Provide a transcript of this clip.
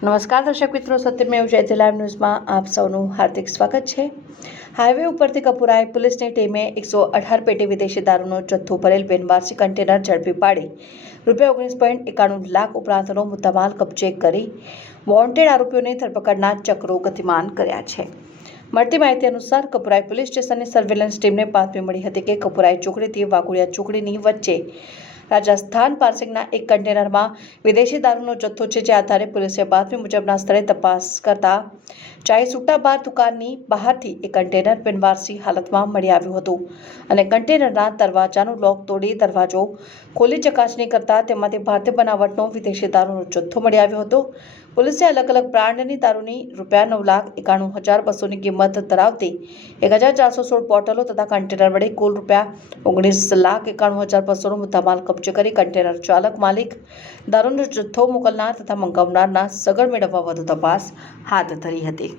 નમસ્કાર દર્શક મિત્રો, સત્યમેવ જયતે લાઈવ ન્યૂઝમાં આપ સૌનું હાર્દિક સ્વાગત છે। હાઈવે ઉપરથી કપુરાઈ પોલીસની ટીમે 118 પેટી વિદેશી દારૂનો જથ્થો ભરેલ બિનવારસી કન્ટેનર ઝડપી પાડી ₹19.91 લાખ ઉપરાંતનો મુદ્દામાલ કબજે કરી વોન્ટેડ આરોપીઓની ધરપકડના ચક્રો ગતિમાન કર્યા છે। મળતી માહિતી અનુસાર કપુરાઈ પોલીસ સ્ટેશનની સર્વેલન્સ ટીમને બાતમી મળી હતી કે કપુરાઈ ચોકડીથી વાઘોડિયા ચોકડીની વચ્ચે રાજસ્થાન પાર્સિંગના એક કન્ટેનરમાં વિદેશી દારૂનો જથ્થો છે, જે આધારે પોલીસે બાતમી મુજબના સ્થળે તપાસ કરતા ચાય સુટ્ટા બાર દુકાનની બહારથી એક કન્ટેનર બિનવારસી હાલતમાં મળી આવ્યું હતું અને કન્ટેનરના દરવાજાનું લોક તોડી દરવાજો ખોલી ચકાસણી કરતા તેમાંથી ભારતીય બનાવટનો વિદેશી દારૂનો જથ્થો મળી આવ્યો હતો। પોલીસે અલગ અલગ બ્રાન્ડની દારૂની ₹9,91,200ની કિંમત ધરાવતી 1,416 બોટલો તથા કન્ટેનર વડે કુલ ₹19,91,200નો મુદ્દામાલ કબજે કરી કન્ટેનર ચાલક માલિક, દારૂનો જથ્થો મોકલનાર તથા મંગાવનારના સગળ મેળવવા વધુ તપાસ હાથ ધરી હતી।